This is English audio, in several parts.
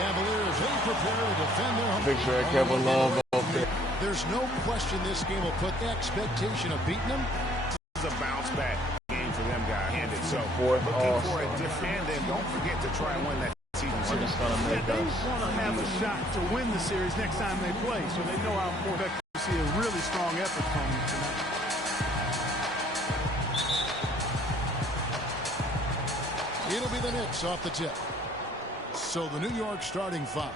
Cavaliers, they prepare to defend their home. Picture of Kevin Love up there. There's no question this game will put the expectation of beating them. This is a bounce back game for them guys. So looking for a different, and then don't forget to try and win that season series. They want to have a shot to win the series next time they play, so they know how important to see a really strong effort from them tonight. It'll be the Knicks off the tip. So the New York starting five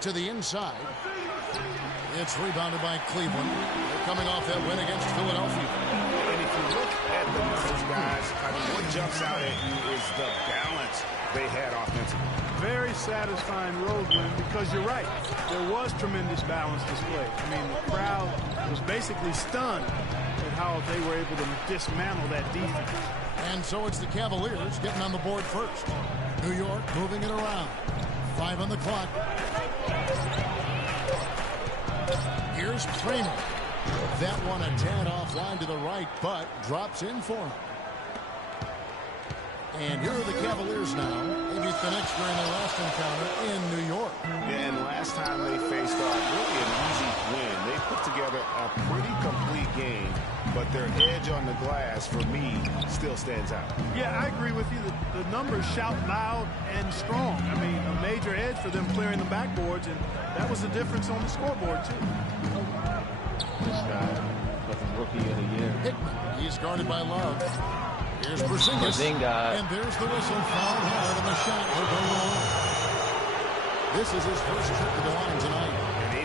to the inside. It's rebounded by Cleveland. They're coming off that win against Philadelphia. And if you look at the numbers, guys, I mean, what jumps out at you is the balance they had offensively. Very satisfying road win because you're right. There was tremendous balance displayed. I mean, the crowd was basically stunned at how they were able to dismantle that defense. And so it's the Cavaliers getting on the board first. New York moving it around. 5 on the clock. Here's Kramer. That one a tad offline to the right, but drops in for him. And here are the Cavaliers now. They beat the Knicks during their last encounter in New York. And last time they faced off, really an easy win. They put together a pretty complete game, but their edge on the glass, for me, still stands out. Yeah, I agree with you. The numbers shout loud and strong. I mean, a major edge for them clearing the backboards, and that was the difference on the scoreboard, too. This guy, fucking rookie of the year. Hickman, he's guarded by Love. Here's Porzingis, and there's the whistle. Foul hard, and the shot will go long. This is his first trip to the line tonight. An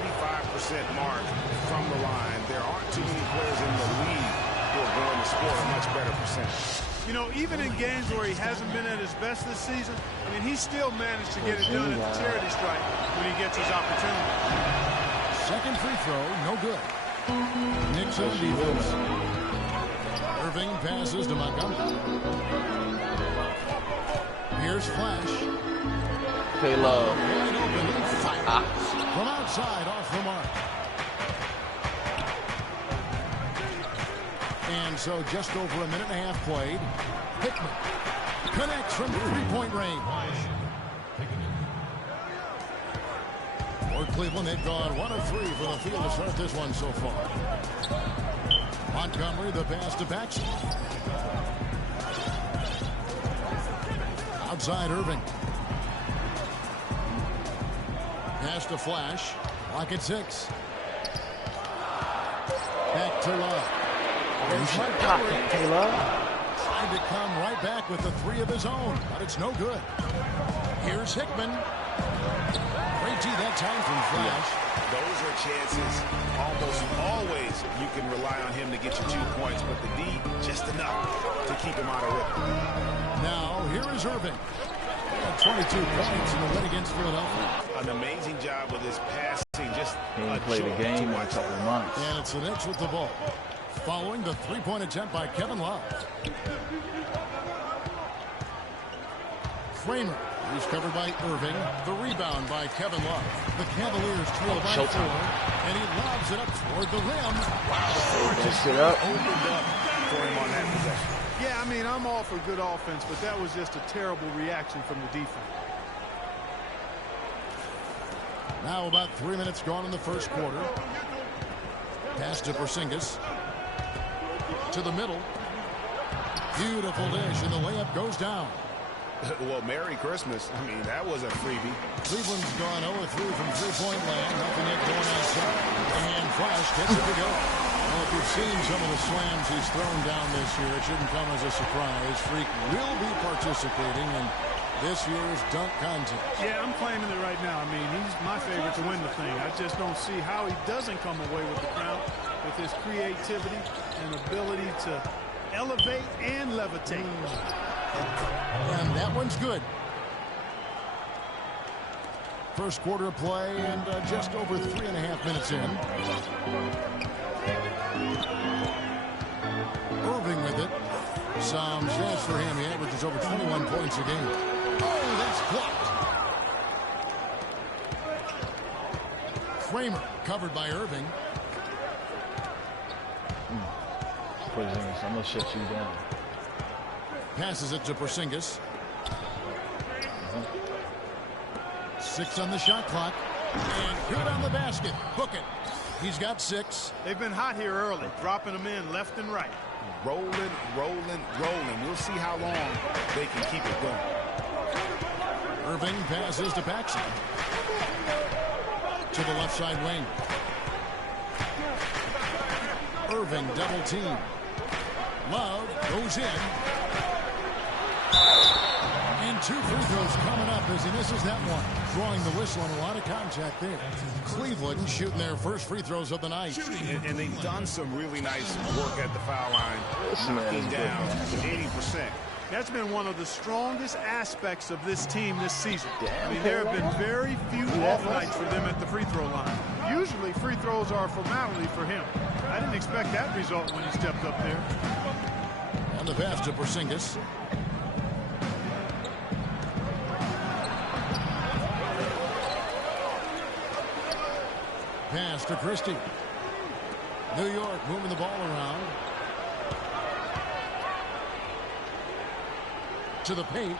85% mark from the line. There aren't too many players in the league who are going to score a much better percentage. You know, even in games where he hasn't been at his best this season, I mean, he still managed to get it done at the charity stripe when he gets his opportunity. Second free throw, no good. Knicks on defense. Irving passes to Montgomery. Here's Flash. Love. Wide open and fires. From outside, off the mark. And so just over a minute and a half played. Hickman connects from three-point range. For Cleveland, they've gone 1 of 3 from the field to start this one so far. Montgomery, the pass to Paxson. Outside Irving. Pass to Flash. Lock at 6. Back to Love. There's Montgomery. Trying to come right back with the 3 of his own, but it's no good. Here's Hickman. Great G that time from Flash. Those are chances. Almost always you can rely on him to get you 2 points, but the D, just enough to keep him out of rhythm. Now, here is Irving. 22 points in the win against Philadelphia. An amazing job with his passing. Just played a game in a couple of months. And it's the Knicks with the ball. Following the 3-point attempt by Kevin Love. Kramer. He's covered by Irving. The rebound by Kevin Love. The Cavaliers trail by 4. And he lobs it up toward the rim. Wow. Just opened up for him on that possession. Yeah, I mean, I'm all for good offense, but that was just a terrible reaction from the defense. Now about 3 minutes gone in the first quarter. Pass to Porzingis. To the middle. Beautiful dish, and the layup goes down. Well, Merry Christmas. I mean, that was a freebie. Cleveland's gone 0-3 from three-point land. Nothing yet going outside. And Flash gets it to go. Well, if you've seen some of the slams he's thrown down this year, it shouldn't come as a surprise. Freak will be participating in this year's dunk contest. Yeah, I'm claiming it right now. I mean, he's my favorite to win the thing. I just don't see how he doesn't come away with the crown with his creativity and ability to elevate and levitate. And that one's good. First quarter of play and just over 3.5 minutes in. Irving with it. Some stats for him. He averages over 21 points a game. Oh, that's blocked. Kramer covered by Irving. Porzingis, I'm going to shut you down. Passes it to Porzingis. 6 on the shot clock. And good on the basket. Book it. He's got 6. They've been hot here early, dropping them in left and right. Rolling, rolling, rolling. We'll see how long they can keep it going. Irving passes to Paxson. To the left side wing. Irving double team. Love goes in. And 2 free throws coming up as he misses that one. Drawing the whistle on a lot of contact there. Cleveland shooting their first free throws of the night. And they've done some really nice work at the foul line. Knocking down 80%. That's been one of the strongest aspects of this team this season. I mean, there have been very few off nights for them at the free throw line. Usually free throws are a formality for him. I didn't expect that result when he stepped up there. And the pass to Porzingis. Pass to Christie. New York moving the ball around. To the paint.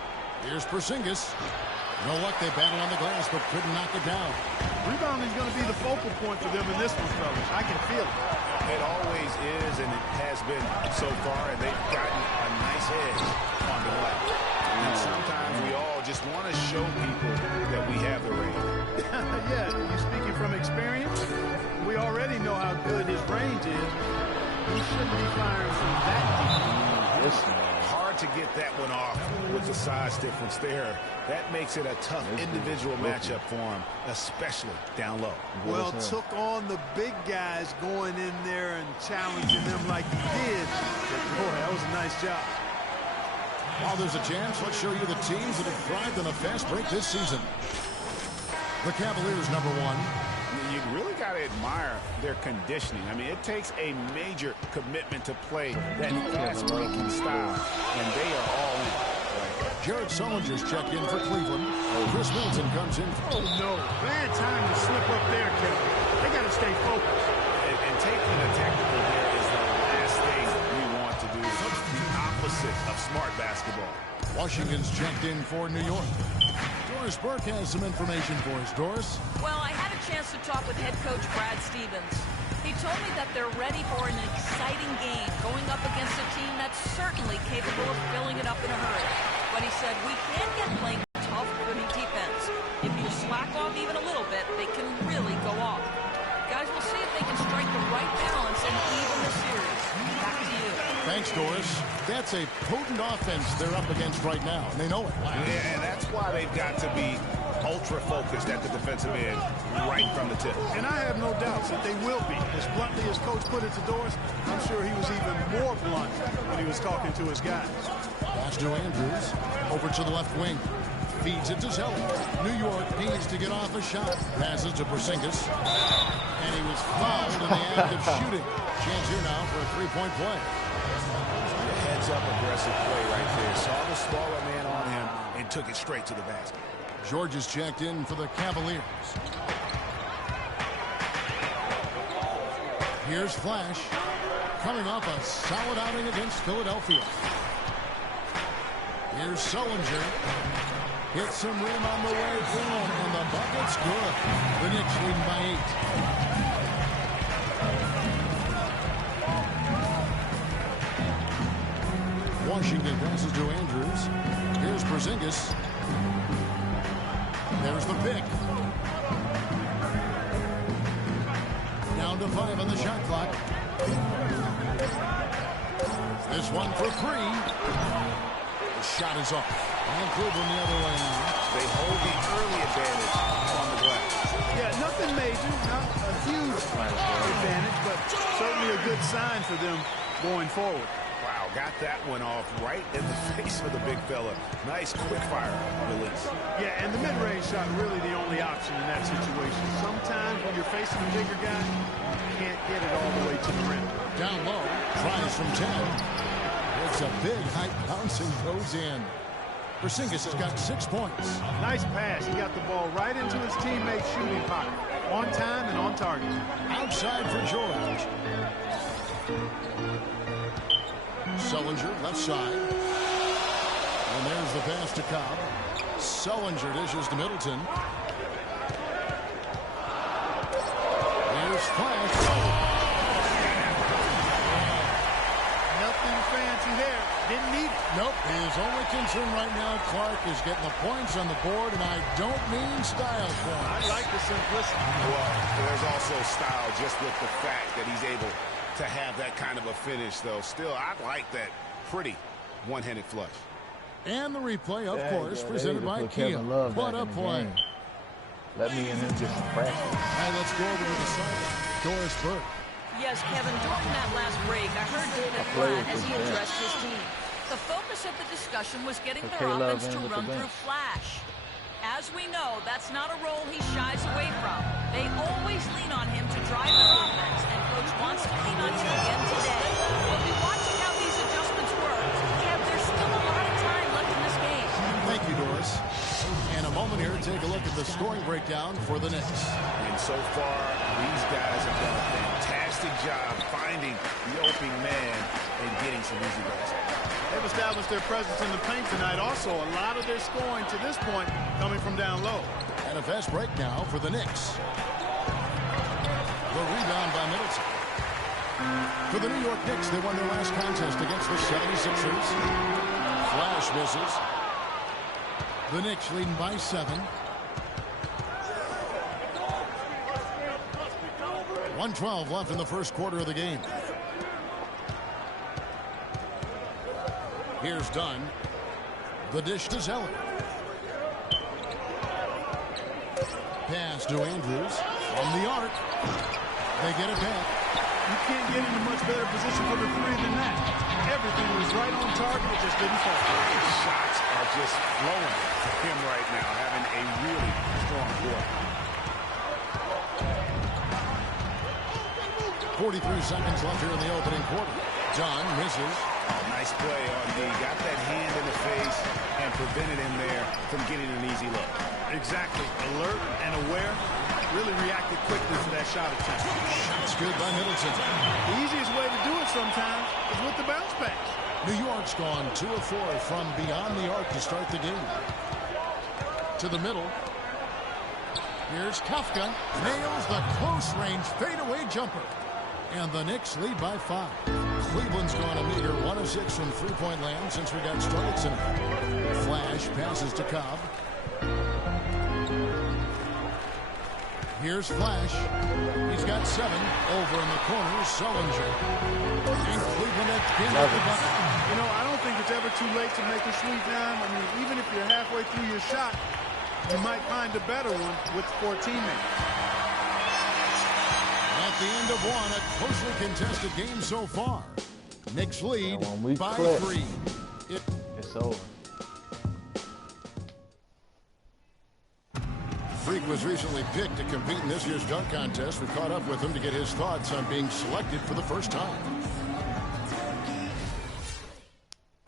Here's Porzingis. No luck. They battled on the glass, but couldn't knock it down. Rebounding is going to be the focal point for them in this one, fellas. I can feel it. It always is, and it has been so far, and they've gotten a nice edge on the glass. And sometimes we all just want to show people that we have the range. Yeah, you speaking from experience? We already know how good his range is. He shouldn't be firing from that deep. Hard to get that one off with the size difference there. That makes it a tough individual matchup for him, especially down low. Well, took on the big guys going in there and challenging them like he did. But boy, that was a nice job. While there's a chance, let's show you the teams that have thrived on a fast break this season. The Cavaliers, number 1. You really got to admire their conditioning. I mean, it takes a major commitment to play that fast-breaking style, and they are all in. Jared Sullinger's checked in for Cleveland. Chris Middleton comes in. Oh, no. Bad time to slip up there, Kevin. They got to stay focused. And taking a technical there is the last thing we want to do. The opposite of smart basketball. Washington's checked in for New York. Doris Burke has some information for us. Doris? Well, I had a chance to talk with head coach Brad Stevens. He told me that they're ready for an exciting game going up against a team that's certainly capable of filling it up in a hurry. But he said, we can't get playing tough, gritty defense. If you slack off even a little bit, they can really go off. Guys, we'll see if they can strike the right balance and even the series. Back to you. Thanks, Doris. That's a potent offense they're up against right now, and they know it. Yeah, and that's why they've got to be ultra-focused at the defensive end right from the tip. And I have no doubts that they will be. As bluntly as Coach put it to Doris, I'm sure he was even more blunt when he was talking to his guys. Pass to Andrews. Over to the left wing. Feeds it to Zeller. New York needs to get off a shot. Passes to Porzingis. And he was fouled in the act of shooting. Chance here now for a three-point play. Heads-up aggressive play right there. Saw the smaller man on him and took it straight to the basket. George is checked in for the Cavaliers. Here's Flash. Coming off a solid outing against Philadelphia. Here's Sullinger. Hits some rim on the way in, and the bucket's good. The Knicks leading by 8. Washington passes to Andrews. Here's Porzingis. There's the pick. Down to 5 on the shot clock. This one for 3. The shot is off. And Cleveland the other way. They hold the early advantage on the glass. Yeah, nothing major, not a huge advantage, but certainly a good sign for them going forward. Wow, got that one off right in the face of the big fella. Nice quick fire release. Yeah, and the mid-range shot really the only option in that situation. Sometimes when you're facing a bigger guy, you can't get it all the way to the rim. Down low, tries from 10. It's a big height bounce and goes in. Porzingis has got 6 points. Nice pass. He got the ball right into his teammate's shooting pocket. On time and on target. Outside for George. Sullinger, left side. And there's the pass to Cobb. Sullinger dishes to Middleton. flash. Nothing fancy there. Didn't need it. Nope. His only concern right now, Clark, is getting the points on the board, and I don't mean style points. I like the simplicity. Well, there's also style just with the fact that he's able to have that kind of a finish, though. Still, I like that pretty one-handed flush. And the replay, of course, presented by Kia. What a play. Let me and him get some practice. All right, let's go over to the side. Doris Burke. Yes, Kevin, during that last break, I heard David Platt as he addressed his team. The focus of the discussion was getting their offense to run through flash. As we know, that's not a role he shies away from. They always lean on him to drive their offense, and Coach wants to lean on him again today. We'll be watching how these adjustments work. Kev, there's still a lot of time left in this game. Thank you, Doris. In a moment here, take a look at the scoring breakdown for the Knicks. And so far, these guys have done a fantastic job finding the opening man and getting some easy baskets. They've established their presence in the paint tonight. Also, a lot of their scoring to this point coming from down low. And a fast break now for the Knicks. The rebound by Middleton. For the New York Knicks, they won their last contest against the 76ers. Flash misses. The Knicks leading by 7. 1:12 left in the first quarter of the game. Here's Dunn. The dish to Zeller. Pass to Andrews. On the arc. They get it back. You can't get in a much better position for the three than that. Everything was right on target. It just didn't fall. The shots are just flowing for him right now, having a really strong quarter. 43 seconds left here in the opening quarter. John misses. Nice play on D. Got that hand in the face and prevented him there from getting an easy look. Exactly. Alert and aware. Really reacted quickly to that shot attempt. Shot's good by Middleton. The easiest way to do it sometimes is with the bounce pass. New York's gone 2 of 4 from beyond the arc to start the game. To the middle. Here's Kafka. Nails the close-range fadeaway jumper. And the Knicks lead by 5. Cleveland's gone a meager 1 of 6 from three-point land since we got started tonight. Flash passes to Cobb. Here's Flash. He's got 7 over in the corner. Sullinger. And Cleveland at pin at the bucket. You know, I don't think it's ever too late to make a sweep now. I mean, even if you're halfway through your shot, you might find a better one with 4 teammates. At the end of one, a closely contested game so far. Knicks lead by 3. It's over. Freak was recently picked to compete in this year's dunk contest. We caught up with him to get his thoughts on being selected for the first time.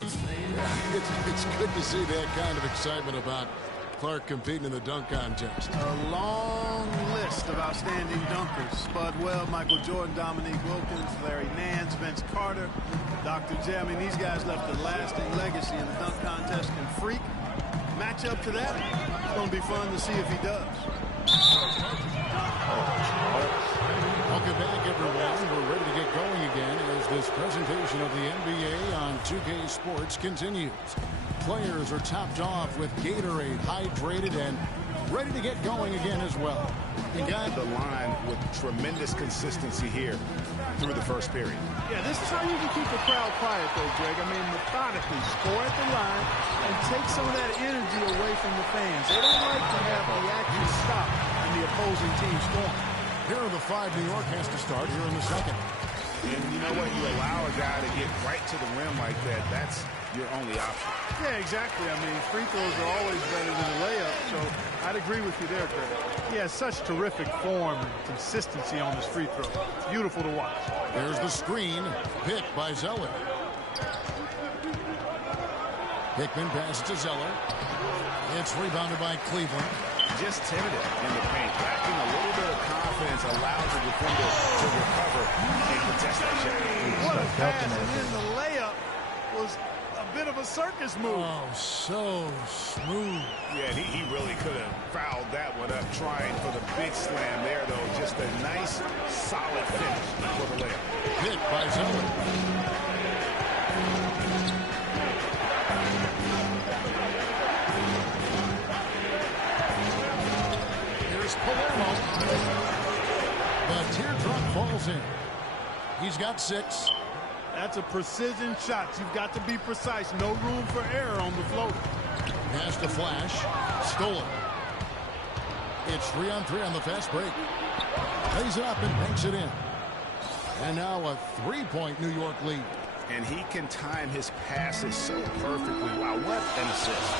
It's good to see that kind of excitement about Clark competing in the dunk contest. A long list of outstanding dunkers. Spud Webb, Michael Jordan, Dominique Wilkins, Larry Nance, Vince Carter, Dr. J. I mean, these guys left a lasting legacy in the dunk contest. Can Freak match up to that? It's going to be fun to see if he does. Welcome back, everyone. We're ready to get going again as this presentation of the NBA on 2K Sports continues. Players are topped off with Gatorade, hydrated, and ready to get going again as well. And got the line with tremendous consistency here through the first period. Yeah, this is how you can keep the crowd quiet, though, Greg. I mean, methodically score at the line and take some of that energy away from the fans. They don't like to have the action stop and the opposing team scoring. Here are the 5 New York has to start here in the second. And you know what? You allow a guy to get right to the rim like that. That's your only option. Yeah, exactly. I mean, free throws are always better than a layup, so I'd agree with you there, Greg. He has such terrific form and consistency on his free throw. It's beautiful to watch. There's the screen, picked by Zeller. Hickman passes to Zeller. It's rebounded by Cleveland. Just tentative in the paint. Lacking a little bit of confidence allows the defender to recover and contest that shot. What a pass, and then the layup was a bit of a circus move. Oh, so smooth. Yeah, he really could have fouled that one up trying for the big slam there, though. Just a nice, solid finish for the layup. Hit by Zeller. Here's Palermo. The teardrop falls in. He's got 6. That's a precision shot. You've got to be precise. No room for error on the floater. Has to flash. Stolen. It's 3-on-3 on the fast break. Lays it up and banks it in. And now a 3-point New York lead. And he can time his passes so perfectly. Wow, what an assist.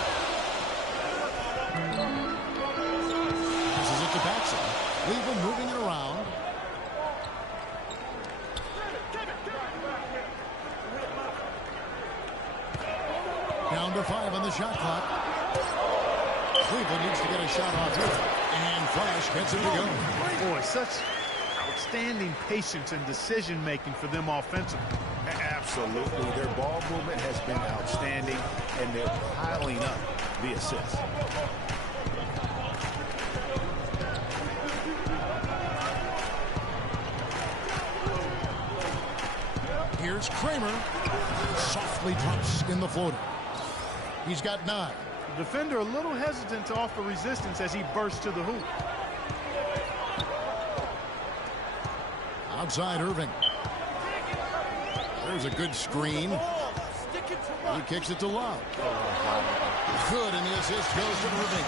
This is it to Batson. Cleveland moving it around. Down to 5 on the shot clock. Cleveland needs to get a shot off here. And Flash gets it to go. Boy, such outstanding patience and decision-making for them offensively. Absolutely. Their ball movement has been outstanding, and they're piling up the assists. Here's Kramer. Softly drops in the floater. He's got 9. The defender a little hesitant to offer resistance as he bursts to the hoop. Outside Irving. There's a good screen. He kicks it to Love. Good, and the assist goes to Irving.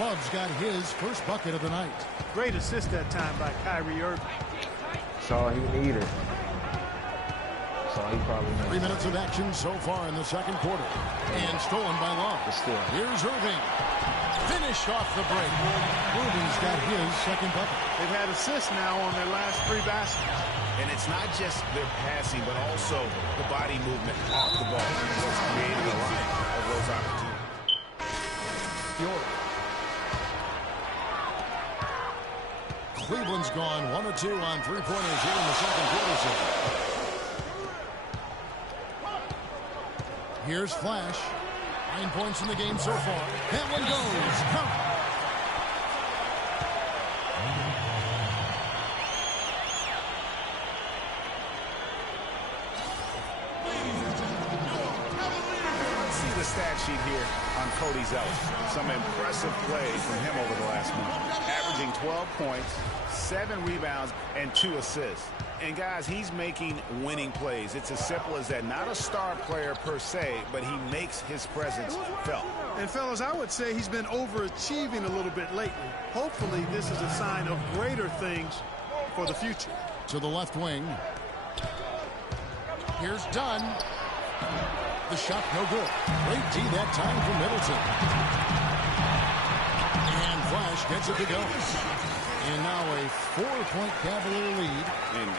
Love's got his first bucket of the night. Great assist that time by Kyrie Irving. That's all he needed. So he probably 3 minutes of action so far in the second quarter. And stolen by Love. Here's Irving. Finished off the break. Irving's got his second bucket. They've had assists now on their last 3 baskets. And it's not just their passing, but also the body movement off the ball. What's created a lot of those opportunities. Cleveland's gone 1 of 2 on 3-pointers here in the second quarter session. Here's Flash. 9 points in the game so far. That one goes. Count. See the stat sheet here on Cody Zeller. Some impressive plays from him over the last month. Averaging 12 points, 7 rebounds, and 2 assists. And guys, he's making winning plays. It's as simple as that. Not a star player per se, but he makes his presence felt. And fellas, I would say he's been overachieving a little bit lately. Hopefully this is a sign of greater things for the future. To the left wing. Here's Dunn. The shot no good. Great D that time for Middleton. And Flash gets it to go. And now a 4-point Cavalier lead.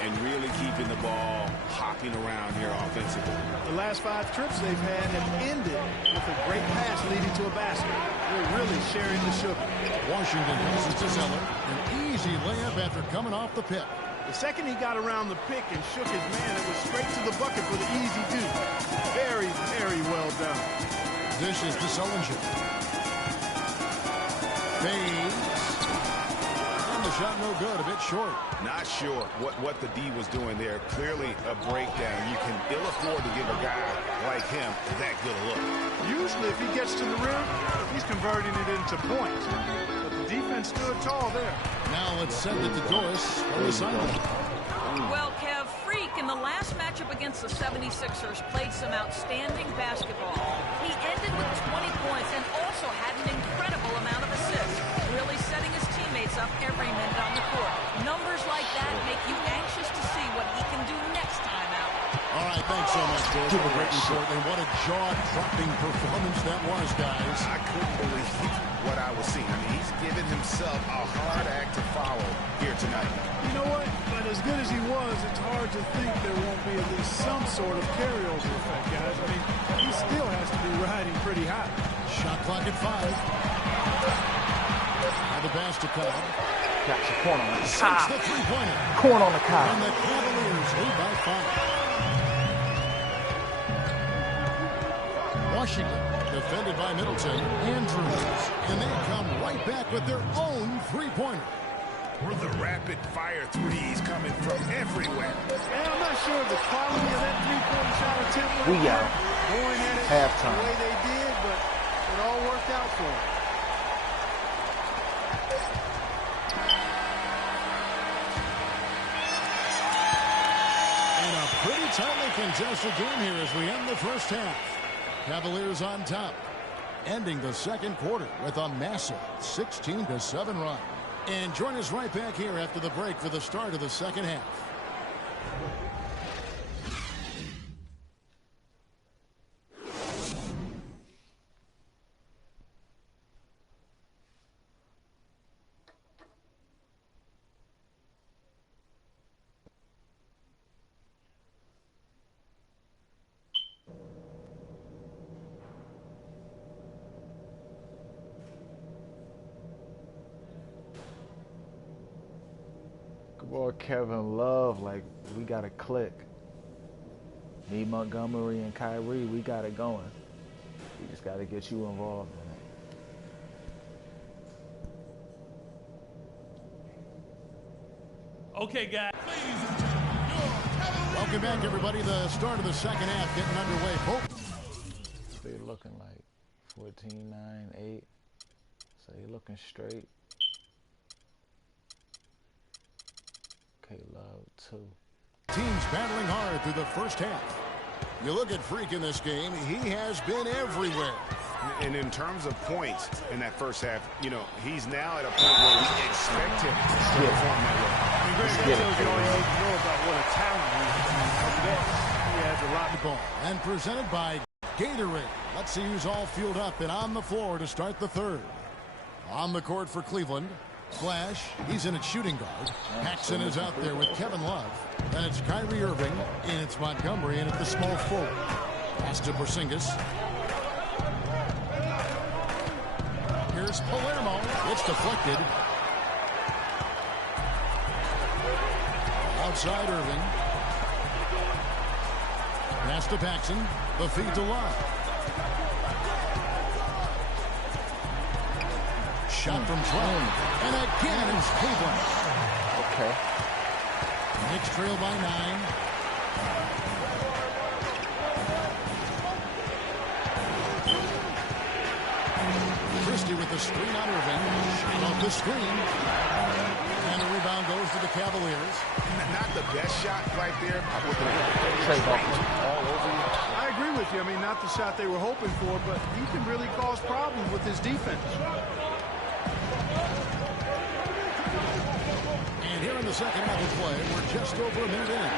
And really keeping the ball hopping around here offensively. The last 5 trips they've had have ended with a great pass leading to a basket. They're really sharing the sugar. Washington passes to Zeller. An easy layup after coming off the pick. The second he got around the pick and shook his man, it was straight to the bucket for the easy do. Very, very well done. Dish is to Sullinger. Fades. The shot no good, a bit short. Not sure what the D was doing there. Clearly a breakdown. You can ill afford to give a guy like him that good a look. Usually if he gets to the rim, he's converting it into points. But the defense stood tall there. Now let's send it to Doris from the sideline. Well, Kev, Freak in the last matchup against the 76ers played some outstanding basketball. He ended with 20 points and also had an incredible amount of assists, really setting his teammates up every minute on the court. Numbers like that make you anxious to see what he can do next time out. All right, thanks so much, Doris, for a great report. And what a jaw-dropping performance that was, guys. I couldn't believe what I was seeing. I mean, he's given himself a hard act to follow here tonight. You know what? But as good as he was, it's hard to think there won't be at least some sort of carryover effect, guys. I mean, he still has to be riding pretty high. Shot clock at 5. Now the pass to Cobb. got some corn on the Sinks the three-pointer. corn on the cob. And the Cavaliers lead by 5. Washington, defended by Middleton. Andrews, and they come right back with their own three-pointer. Were the rapid-fire threes coming from everywhere. And I'm not sure the quality of that three-point shot attempt. We got going at it halftime. the way they did, but it all worked out for them. And a pretty tightly contested game here as we end the first half. Cavaliers on top, ending the second quarter with a massive 16-7 run. And join us right back here after the break for the start of the second half. Boy, Kevin Love, like, we got to click. Me, Montgomery, and Kyrie, we got it going. We just got to get you involved in it. Okay, guys. Welcome back, everybody. The start of the second half getting underway. They're looking like 14-9, 8. So they're looking straight. Okay, Love, 2. Teams battling hard through the first half. You look at Freak in this game, he has been everywhere. And in terms of points in that first half, you know, he's now at a point where we expect him to perform that way. I mean, Greg, that tells you all you need to know about what a talent he is. He has a lot The ball and presented by Gatorade. Let's see who's all fueled up and on the floor to start the third. On the court for Cleveland. Flash, he's in at shooting guard. Paxson is out there with Kevin Love. Then it's Kyrie Irving, and it's Montgomery in at the small forward. Pass to Porzingis. Here's Palermo. It's deflected. Outside Irving. Pass to Paxson. The feed to Love. Shot from 12. And again, it's Cleveland. Okay. Knicks trail by 9. Christie with the screen on Irving. Shot off the screen. And the rebound goes to the Cavaliers. Not the best shot right there. All over you. I agree with you. I mean, not the shot they were hoping for, but he can really cause problems with his defense. And here in the second half of play, we're just over a minute in.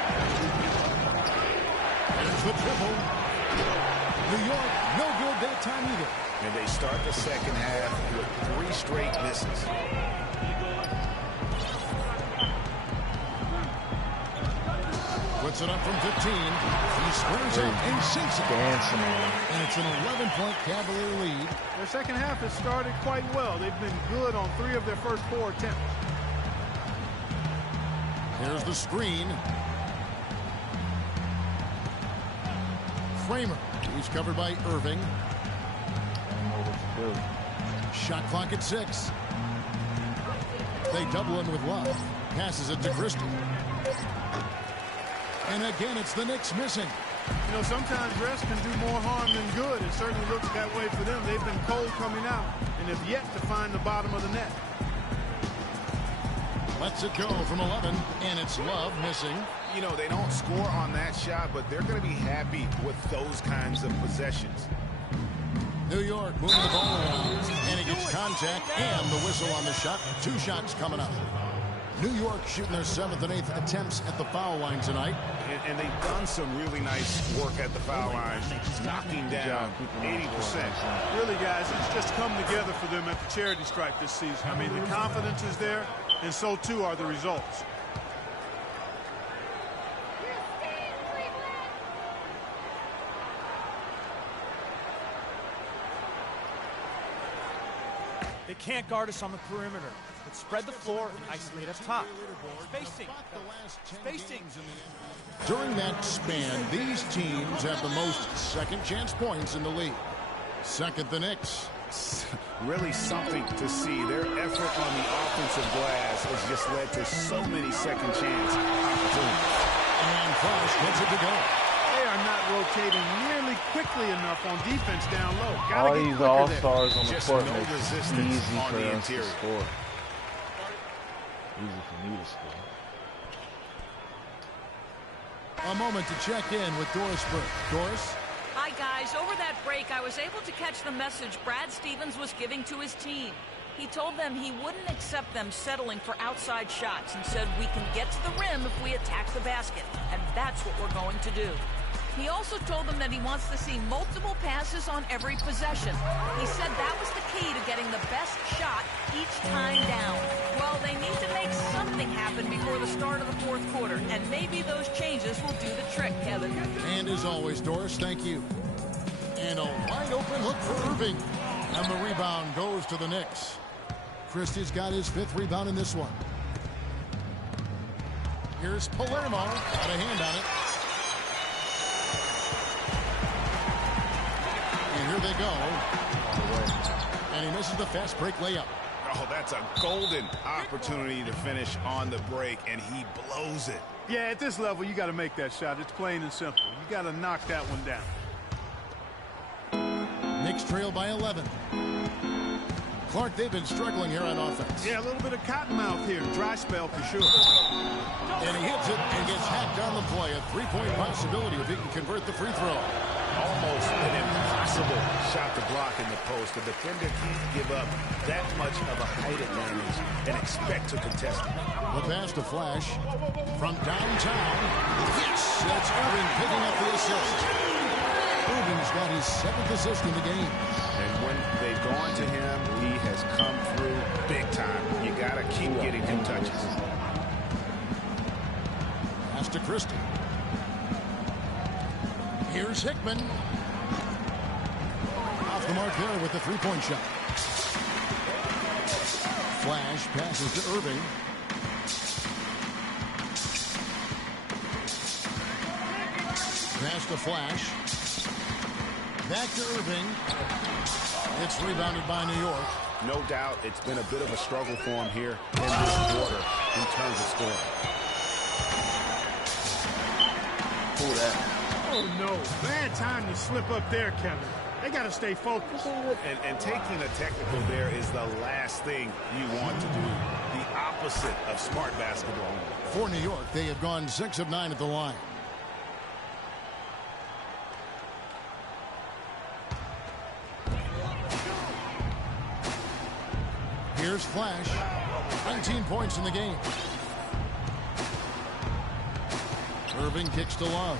There's the triple. New York, no good that time either. And they start the second half with 3 straight misses. Puts it up from 15. He squares it and sinks it. Dancing. And it's an 11-point Cavalier lead. Their second half has started quite well. They've been good on 3 of their first 4 attempts. Here's the screen. Kramer. He's covered by Irving. I don't know what to do. Shot clock at 6. They double him with Love. Passes it to Christie. And again, it's the Knicks missing. You know, sometimes rest can do more harm than good. It certainly looks that way for them. They've been cold coming out and have yet to find the bottom of the net. Lets it go from 11, and it's Love missing. You know, they don't score on that shot, but they're going to be happy with those kinds of possessions. New York moving the ball around, and he gets contact and the whistle on the shot. 2 shots coming up. New York shooting their 7th and 8th attempts at the foul line tonight. And they've done some really nice work at the foul line, knocking down 80%. Really, guys, it's just come together for them at the charity stripe this season. I mean, the confidence is there, and so too are the results. They can't guard us on the perimeter. Let's spread the floor and isolate up top. Spacing. During that span, these teams have the most second chance points in the league. Second, the Knicks. Really something to see. Their effort on the offensive glass has just led to so many second chance opportunities. And Flash gets it to go. They are not rotating nearly quickly enough on defense down low. All these all-stars on the Just court no makes it resistance easy on for the us to interior. score. Easy for me to score. A moment to check in with Doris Burke. Doris? Hi, guys. Over that break, I was able to catch the message Brad Stevens was giving to his team. He told them he wouldn't accept them settling for outside shots and said we can get to the rim if we attack the basket, and that's what we're going to do. He also told them that he wants to see multiple passes on every possession. He said that was the key to getting the best shot each time down. Well, they need to make something happen before the start of the fourth quarter, and maybe those changes will do the trick, Kevin. And as always, Doris, thank you. And a wide open hook for Irving. And the rebound goes to the Knicks. Christie's got his 5th rebound in this one. Here's Palermo. Got a hand on it. And here they go. And he misses the fast break layup. Oh, that's a golden opportunity to finish on the break, and he blows it. Yeah, at this level, you got to make that shot. It's plain and simple. You got to knock that one down. Knicks trail by 11. Clark, they've been struggling here on offense. Yeah, a little bit of cottonmouth here. Dry spell for sure. And he hits it and gets hacked on the play. A three-point possibility if he can convert the free throw. Almost an impossible shot to block in the post. The defender can't give up that much of a height advantage and expect to contest it. The pass to Flash from downtown. Yes, that's Irving picking up the assist. Irving's got his 7th assist in the game. And when they've gone to him, he has come through big time. You got to keep getting him touches. Pass to Christie. Here's Hickman. Off the mark there with the three-point shot. Flash passes to Irving. Pass to Flash. Back to Irving. It's rebounded by New York. No doubt it's been a bit of a struggle for him here in this quarter in terms of scoring. Pull that. Oh, no. Bad time to slip up there, Kevin. They got to stay focused. And taking a technical there is the last thing you want to do. The opposite of smart basketball. For New York, they have gone 6 of 9 at the line. Here's Flash. 19 points in the game. Irving kicks to Love.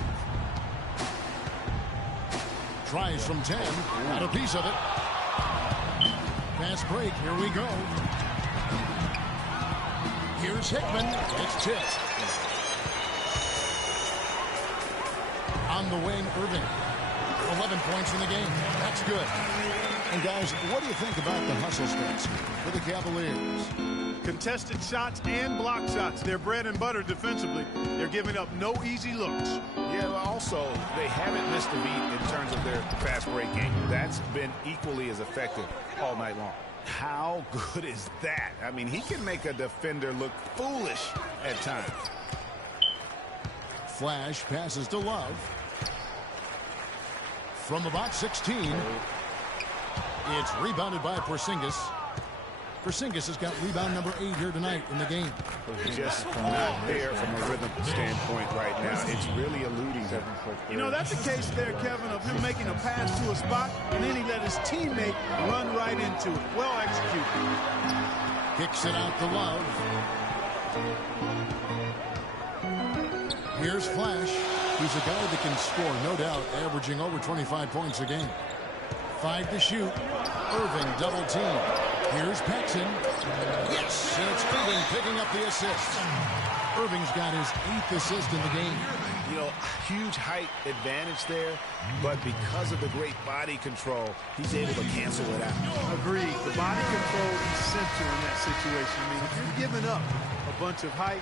Tries from 10. Got a piece of it. Fast break. Here we go. Here's Hickman. It's tipped. On the wing, Irving. 11 points in the game. That's good. And guys, what do you think about the hustle stats for the Cavaliers? Contested shots and block shots. They're bread and butter defensively. They're giving up no easy looks. Yeah, well, also, they haven't missed a beat in terms of their fast break game. That's been equally as effective all night long. How good is that? I mean, he can make a defender look foolish at times. Flash passes to Love. From about 16. It's rebounded by Porzingis. Porzingis has got rebound number 8 here tonight in the game. Just not there from a rhythm standpoint right now. It's really eluding him. You know, that's the case there, Kevin, of him making a pass to a spot, and then he let his teammate run right into it. Well executed. Kicks it out to Love. Here's Flash. He's a guy that can score, no doubt, averaging over 25 points a game. 5 to shoot. Irving double team. Here's Paxson. Yes, and it's Irving picking up the assist. Irving's got his 8th assist in the game. You know, huge height advantage there, but because of the great body control, he's able to cancel it out. Agreed. The body control is essential in that situation. I mean, if you're giving up a bunch of height,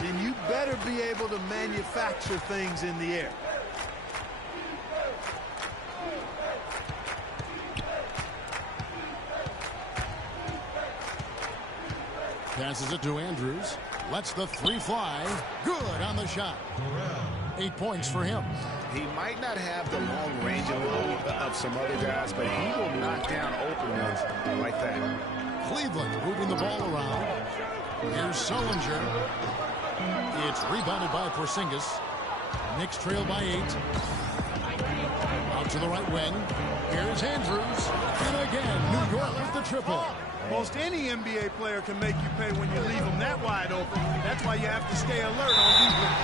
then you better be able to manufacture things in the air. Passes it to Andrews. Lets the three fly. Good on the shot. 8 points for him. He might not have the long range of some other guys, but he will knock down open ones like that. Cleveland moving the ball around. Here's Sullinger. It's rebounded by Porzingis. Knicks trail by 8. Out to the right wing. Here's Andrews. And again, New York with the triple. Most any NBA player can make you pay when you leave them that wide open. That's why you have to stay alert on defense.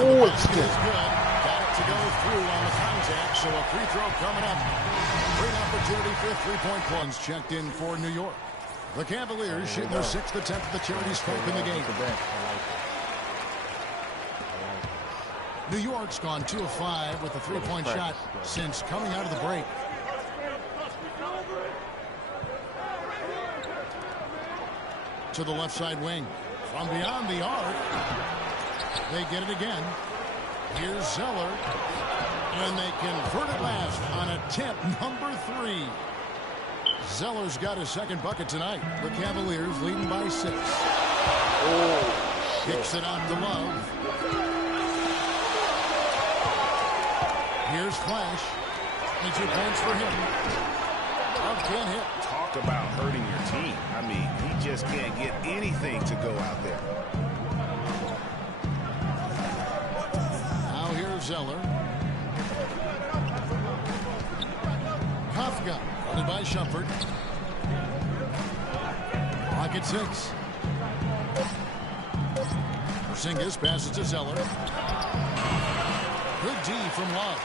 Oh, it's good. Got it to go through on the contact, so a free throw coming up. Great opportunity for a three-point plunge checked in for New York. The Cavaliers shooting their 6th attempt at the charity stripe in the game. New York's gone 2 of 5 with a three-point shot since coming out of the break. To the left side wing. From beyond the arc. They get it again. Here's Zeller. And they convert it last on attempt number 3. Zeller's got his second bucket tonight. The Cavaliers leading by 6. Kicks it out to Love. Here's Flash. And 2 points for him. Love can't hit. Talk about hurting your team. I mean, he just can't get anything to go out there. Now here's Zeller. Kafka, running by Shumpert. Clock at 6. Porzingis passes to Zeller. Good D from Love.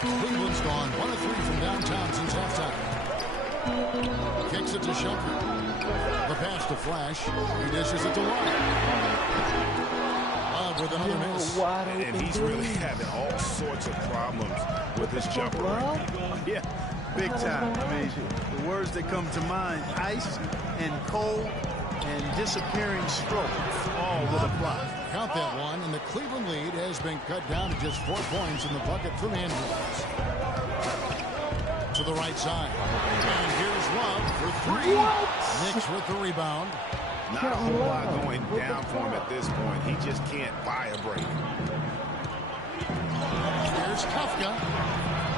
Cleveland's gone 1 of 3 from downtown since halftime. Kicks it to Shumpert. The pass to Flash. He dishes it to Love. Love with another miss. And he's really having all sorts of problems with his jumper. Yeah, big time. I mean, the words that come to mind, ice and cold and disappearing stroke, all will apply. Count that one, and the Cleveland lead has been cut down to just 4 points in the bucket from Andrews. To the right side. And here's Love for 3. Knicks with the rebound. Not a whole lot going down for him at this point. He just can't buy a break. Here's Kafka.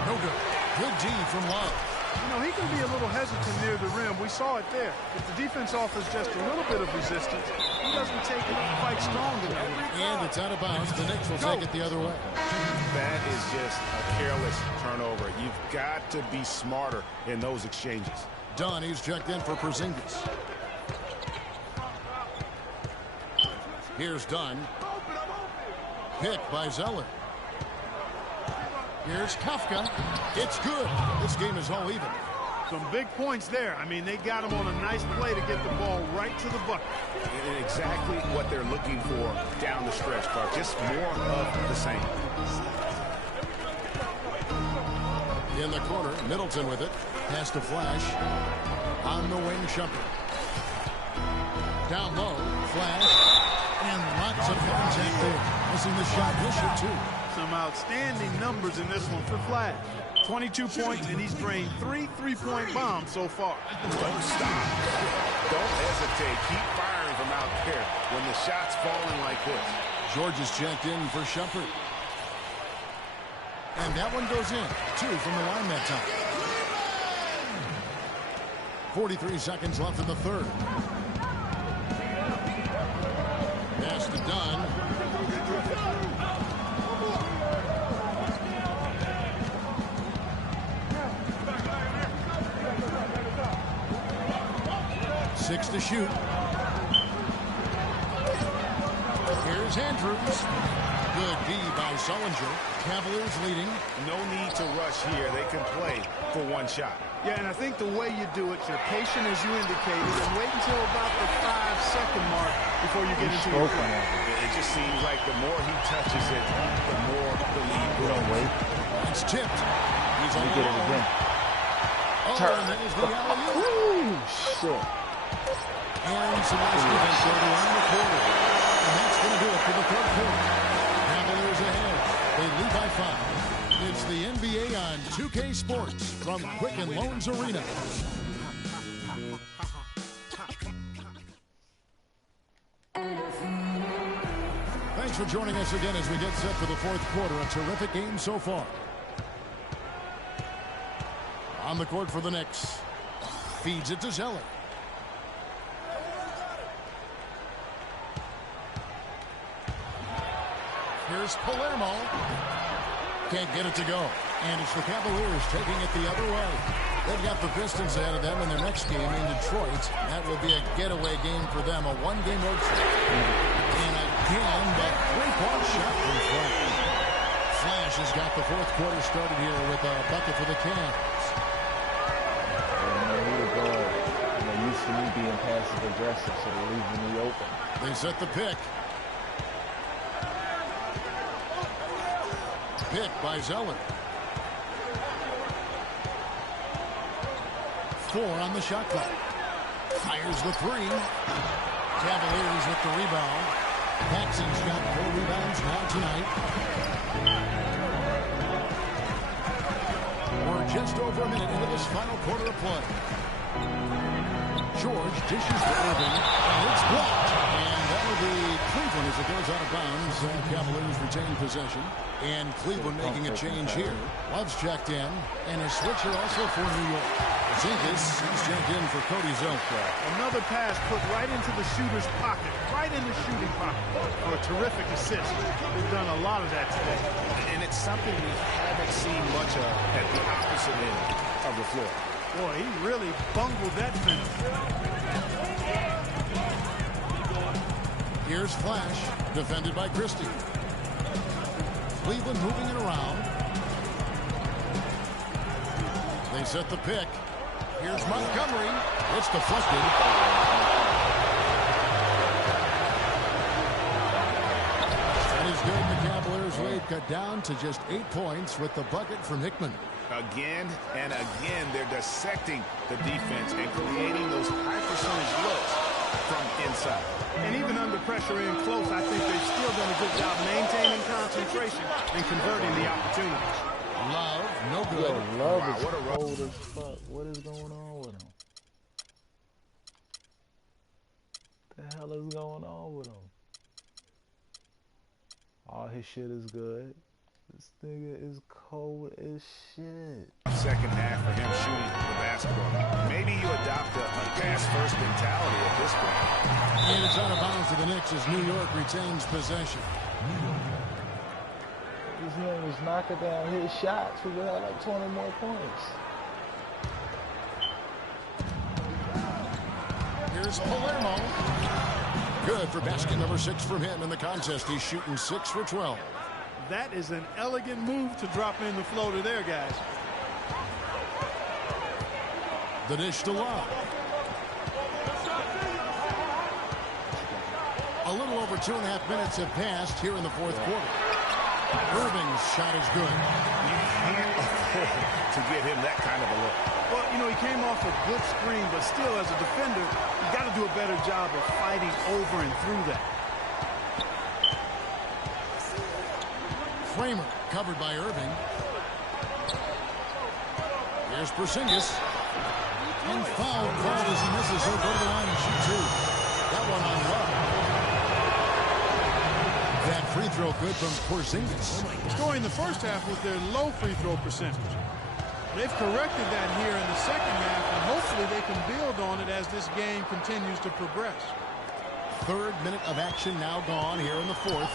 No good. Good D from Love. You know, he can be a little hesitant near the rim. We saw it there. If the defense offers just a little bit of resistance, he doesn't take it quite strong enough. And it's out of bounds. The Knicks will take it the other way. That is just a careless turnover. You've got to be smarter in those exchanges. Dunn, he's checked in for Porzingis. Here's Dunn. Picked by Zeller. Here's Kafka. It's good. This game is all even. Some big points there. I mean, they got him on a nice play to get the ball right to the bucket. And exactly what they're looking for down the stretch, Clark. Just more of the same. In the corner, Middleton with it. Pass to Flash. On the wing, Shumpert. Down low, Flash. And lots of contact there. Missing the shot. He'll shoot 2. Some outstanding numbers in this one for Flash. 22 points, and he's drained 3 three-point bombs so far. Don't stop. Don't hesitate. Keep firing from out there when the shot's falling like this. George is checked in for Shumpert. And that one goes in. 2 from the line that time. 43 seconds left in the third. Pass to Dunn. Six to shoot. Here's Andrews. Good D by Sullinger. Cavaliers leading. No need to rush here. They can play for 1 shot. Yeah, and I think the way you do it, you're patient as you indicated, and wait until about the 5-second mark before you get into your play. It just seems like the more he touches it, the more the lead grows. It's tipped. He's Let me get it again. and that is the alley-oop. Ooh, shit. And some nice defense going around the corner. And that's going to do it for the third quarter. Cavaliers ahead. They lead by 5. It's the NBA on 2K Sports from Quicken Loans Arena. Thanks for joining us again as we get set for the fourth quarter. A terrific game so far. On the court for the Knicks. Feeds it to Zeller. Here's Palermo. Can't get it to go. And it's the Cavaliers taking it the other way. They've got the Pistons ahead of them in their next game in Detroit. That will be a getaway game for them, a one-game road trip. And again, the three-point shot from Flash. Flash has got the fourth quarter started here with a bucket for the Cavs. They're used to me being passive-aggressive, so they're leaving me open. They set the pick. Pick by Zeller. 4 on the shot clock. Fires the 3. Cavaliers with the rebound. Paxson's got 4 rebounds now tonight. We're just over a minute into this final quarter of play. George dishes to Irving, and it's blocked. And that will be Cleveland as it goes out of bounds. Cavaliers retain possession. And Cleveland making a change here. Love's checked in, and a switcher also for New York. Zinkas is checked in for Cody Zeller. Another pass put right into the shooter's pocket, right in the shooting pocket for a terrific assist. They've done a lot of that today. And it's something we haven't seen much of at the opposite end of the floor. Boy, he really bungled that finish. Here's Flash, defended by Christie. Cleveland moving it around. They set the pick. Here's Montgomery. It's deflected. That is good. The Cavaliers lead cut down to just 8 points with the bucket from Hickman. Again and again, they're dissecting the defense and creating those high percentage looks from inside. And even under pressure in close, I think they've still done a good job maintaining concentration and converting the opportunities. Love, no good. Yo, Love is cold as fuck. What is going on with him? The hell is going on with him? All his shit is good. This nigga is cold as shit. Second half for him shooting the basketball. Maybe you adopt a pass-first mentality at this point. And it's out of bounds to the Knicks as New York retains possession. This man was knocking down his shots. We would have like 20 more points. Here's Palermo. Good for basket number 6 from him in the contest. He's shooting 6 for 12. That is an elegant move to drop in the floater there, guys. The dish to Love. A little over 2.5 minutes have passed here in the fourth quarter. Irving's shot is good. You can't afford to get him that kind of a look. Well, you know, he came off a good screen, but still, as a defender, you got to do a better job of fighting over and through that. Kramer covered by Irving. Here's Porzingis. And foul called as he misses. He'll go to the line and shoot 2. That one on Love. That free throw good from Porzingis. Scoring the first half with their low free throw percentage. They've corrected that here in the second half, and hopefully they can build on it as this game continues to progress. 3rd minute of action now gone here in the 4th.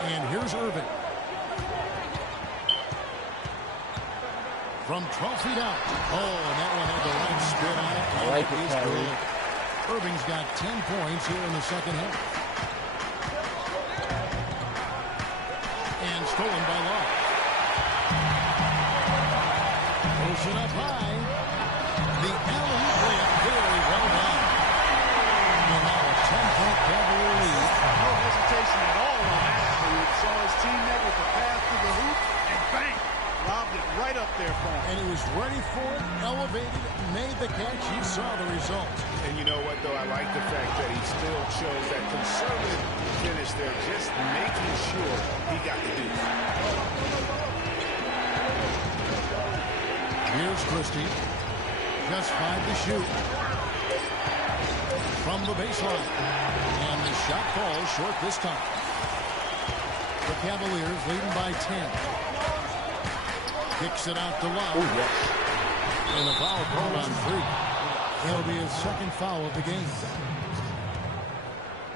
And here's Irving. From 12 feet out. Oh, and that one had the right spin on it. I like it, Kyrie. Irving's got 10 points here in the second half. And stolen by Love. Motion up high. The alley-oop layup very well done. And now a 10-point Cavalier lead. No hesitation at all on that. He saw his teammate with the pass to the hoop, and bang! Lobbed it right up there for him. And he was ready for it, elevated, made the catch. You saw the result. And you know what, though? I like the fact that he still chose that conservative finish there, just making sure he got the deuce. Here's Christie. Just 5 to shoot. from the baseline. And the shot falls short this time. The Cavaliers leading by 10. Kicks it out to Love. Oh, yes. And a foul called on Freak. That'll be his second foul of the game.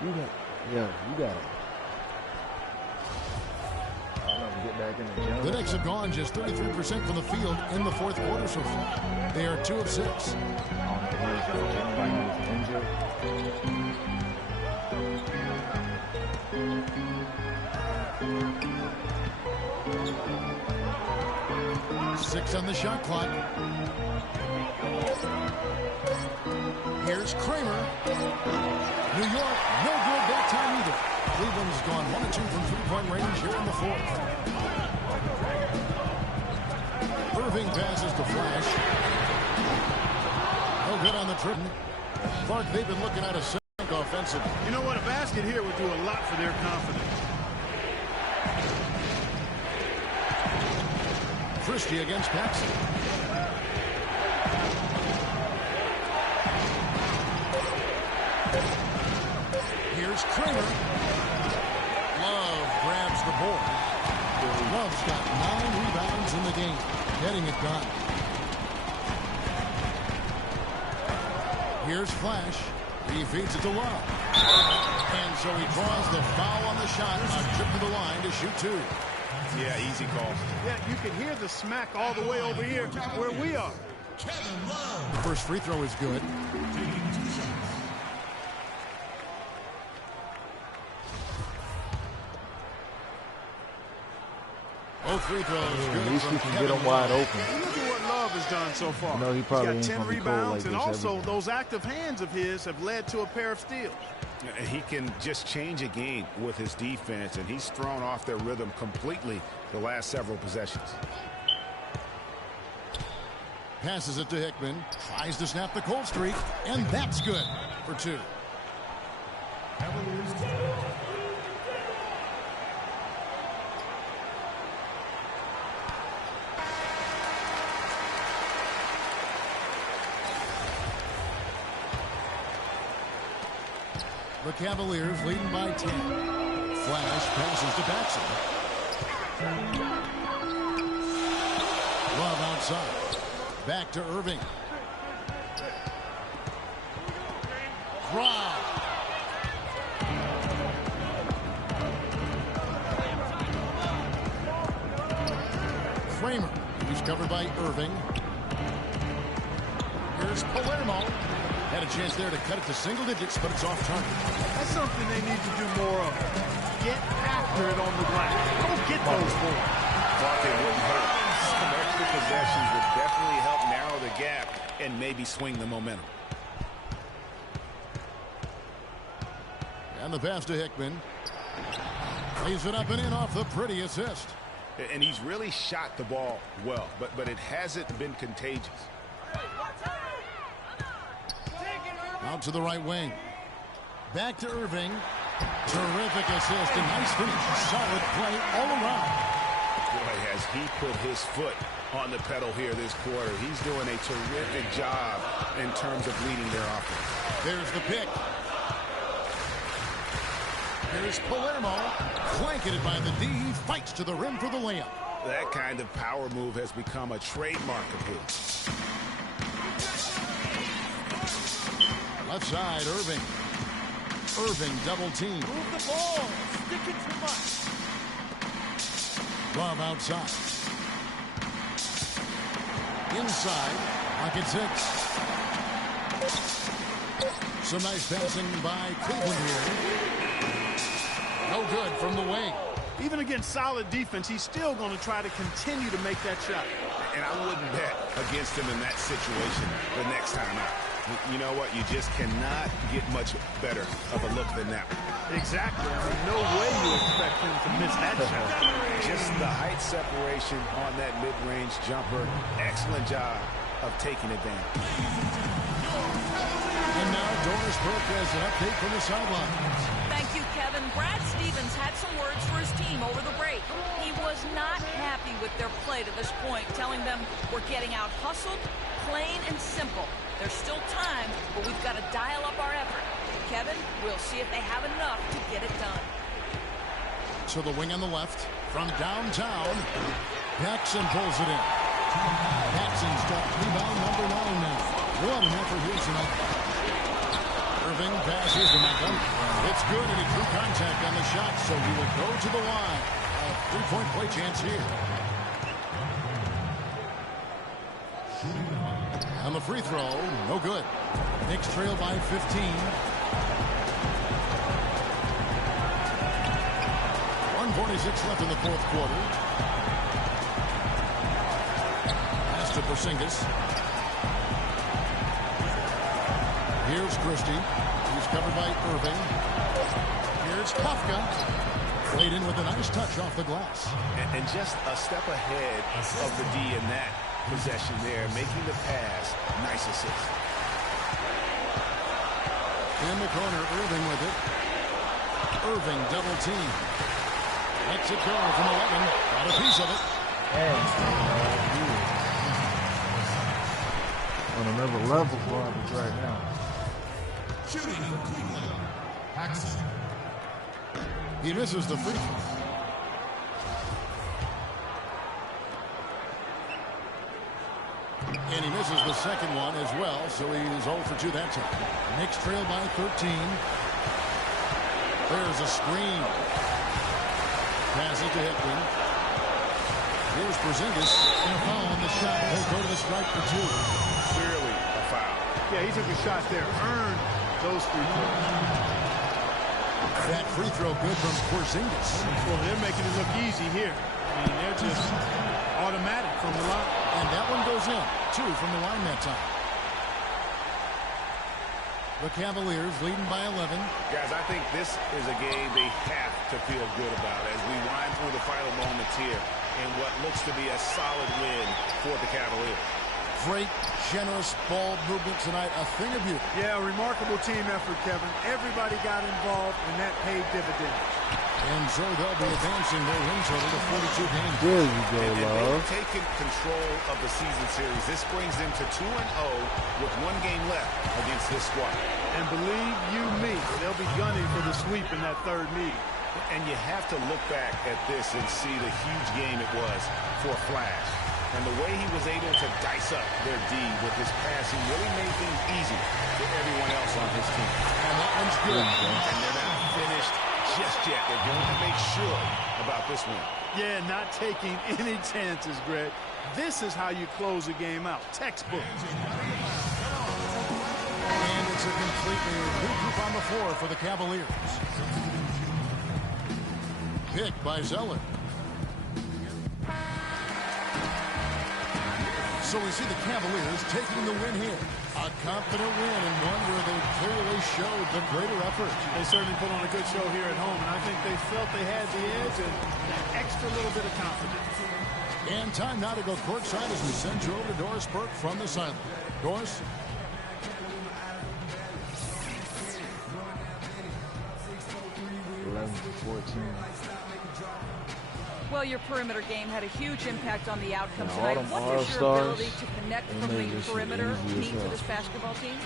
You got it. Get back in the gym. The Knicks have gone just 33% from the field in the fourth quarter so far. They are 2 of 6. Injured. 6 on the shot clock. Here's Kramer. New York, no good that time either. Cleveland's gone 1 of 2 from three-point range here in the fourth. Irving passes to Flash. No good on the trip. Clark, they've been looking at a sink offensive. You know what? A basket here would do a lot for their confidence. Christie against Paxson. Here's Kramer. Love grabs the board. Love's got 9 rebounds in the game, getting it done. Here's Flash. He feeds it to Love. And so he draws the foul on the shot. A trip to the line to shoot 2. Yeah, easy call. Yeah, you can hear the smack all the way over here where we are. The first free throw is good. Both free throws good. At least we can get him wide open. Look at what Love has done so far. No, he probably He's ain't got 10 from the court rebounds, like and this also every those active hands of his have led to a pair of steals. He can just change a game with his defense, and he's thrown off their rhythm completely the last several possessions. Passes it to Hickman. Tries to snap the cold streak, and that's good for 2. The Cavaliers leading by 10. Flash passes to Paxson. Love outside. Back to Irving. Draw. Kramer. He's covered by Irving. Here's Palermo. Had a chance there to cut it to single digits, but it's off target. That's something they need to do more of. Get after it on the glass. Don't get those boards. Thought they wouldn't hurt. Some extra possessions would definitely help narrow the gap and maybe swing the momentum. And the pass to Hickman. Lays it up and in off the pretty assist. And he's really shot the ball well, but it hasn't been contagious. Out to the right wing. Back to Irving. Terrific assist and nice finish. Solid play all around. Boy, has he put his foot on the pedal here this quarter. He's doing a terrific job in terms of leading their offense. There's the pick. Here's Palermo. Blanketed by the D. He fights to the rim for the layup. That kind of power move has become a trademark of his. Left side, Irving. Irving double team. Move the ball. Sticking too much. Love outside. Inside. Pocket 6. Some nice passing by Cleveland here. No good from the wing. Even against solid defense, he's still going to try to continue to make that shot. And I wouldn't bet against him in that situation the next time out. You know what? You just cannot get much better of a look than that. Exactly. There's no way you expect him to miss that shot. Just the height separation on that mid-range jumper. Excellent job of taking advantage. And now Doris Burke has an update from the sidelines. Thank you, Kevin. Kevin, Brad Stevens had some words for his team over the break. He was not happy with their play to this point, telling them we're getting out hustled, plain and simple. There's still time, but we've got to dial up our effort. Kevin, we'll see if they have enough to get it done. To the wing on the left, from downtown, Paxson pulls it in. Paxson's got rebound number 9 now. What an effort here tonight. Irving passes to Malcolm. It's good, and he drew contact on the shot, so he will go to the line. A 3-point play chance here. On the free throw, no good. Knicks trail by 15. 1:46 left in the fourth quarter. Pass to Porzingis. Here's Christie. He's covered by Irving. Here's Kafka. Played in with a nice touch off the glass. And just a step ahead of the D in that possession there, making the pass. Nice assist. In the corner, Irving with it. Irving double team. Lets it go from 11. Got a piece of it. On another level garbage right now. He misses the free throw. And he misses the second one as well, so he's 0 for 2 that time. Knicks trail by 13. There's a screen. Passes to Hickman. Here's Porzingis. And a foul on the shot. He'll go to the strike for 2. Clearly a foul. Yeah, he took a shot there. Earned those free throws. That free throw good from Porzingis. Well, they're making it look easy here. I mean, they're just automatic from the line. And that one goes in. 2 from the line that time. The Cavaliers leading by 11. Guys, I think this is a game they have to feel good about as we wind through the final moments here in what looks to be a solid win for the Cavaliers. Great, generous ball movement tonight. A thing of beauty. Yeah, remarkable team effort, Kevin. Everybody got involved, and that paid dividends. And so they'll be advancing their win total to 42 games. There you go, And love. they've taken control of the season series. This brings them to 2-0 with 1 game left against this squad. And believe you me, they'll be gunning for the sweep in that third meeting. And you have to look back at this and see the huge game it was for Flash. And the way he was able to dice up their D with his passing really made things easy for everyone else on his team. And that one's good. And they're not finished just yet. They're going to make sure about this one. Yeah, not taking any chances, Greg. This is how you close a game out. Textbook. And it's a completely new group on the floor for the Cavaliers. Picked by Zeller. So we see the Cavaliers taking the win here. A confident win and one where they clearly showed the greater effort. They certainly put on a good show here at home, and I think they felt they had the edge and that extra little bit of confidence. And time now to go courtside as we send you over to Doris Burke from the sideline. Doris? Well, your perimeter game had a huge impact on the outcome And tonight. all them What does your all-stars, ability to connect they from made the this shit perimeter easy as mean to hell. this basketball team?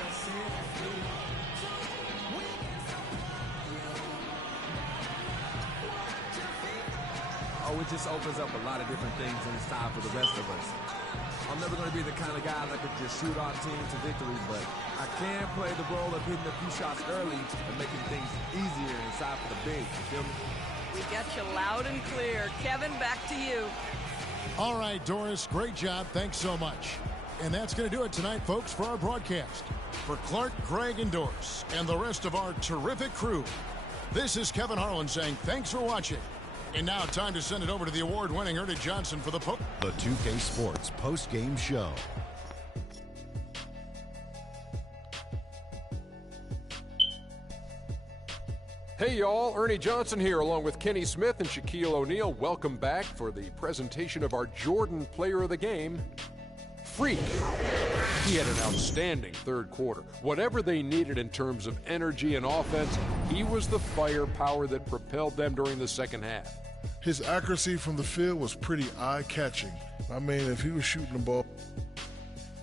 Oh, it just opens up a lot of different things inside for the rest of us. I'm never going to be the kind of guy that could just shoot our team to victory, but I can play the role of hitting a few shots early and making things easier inside for the big. You feel me? We got you loud and clear. Kevin, back to you. All right, Doris, great job. Thanks so much. And that's going to do it tonight, folks, for our broadcast. For Clark, Greg, and Doris, and the rest of our terrific crew, this is Kevin Harlan saying thanks for watching. And now time to send it over to the award-winning Ernie Johnson for the 2K Sports post-game show. Hey y'all, Ernie Johnson here along with Kenny Smith and Shaquille O'Neal. Welcome back for the presentation of our Jordan Player of the Game, Freak. He had an outstanding third quarter. Whatever they needed in terms of energy and offense, he was the firepower that propelled them during the second half. His accuracy from the field was pretty eye-catching. I mean, if he was shooting the ball.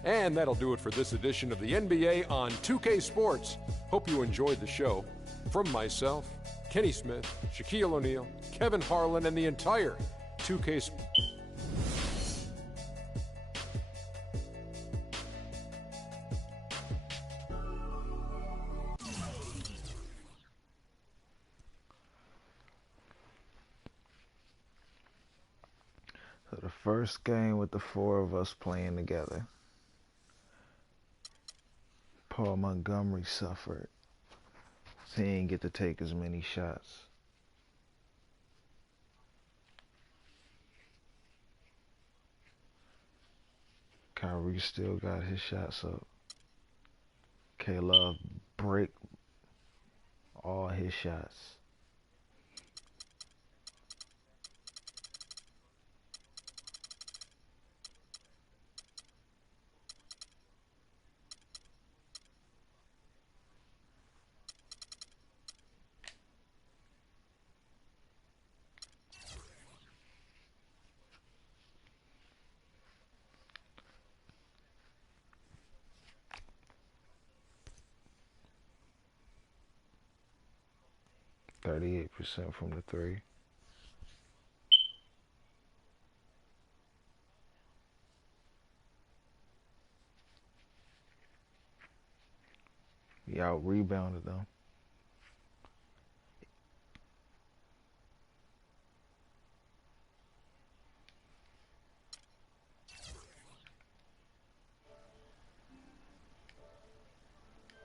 And that'll do it for this edition of the NBA on 2K Sports. Hope you enjoyed the show. From myself, Kenny Smith, Shaquille O'Neal, Kevin Harlan, and the entire 2K Sports. So the first game with the four of us playing together, Paul Montgomery suffered. So he didn't get to take as many shots. Kyrie still got his shots up. K-Love break all his shots. %, from the three. He out rebounded though.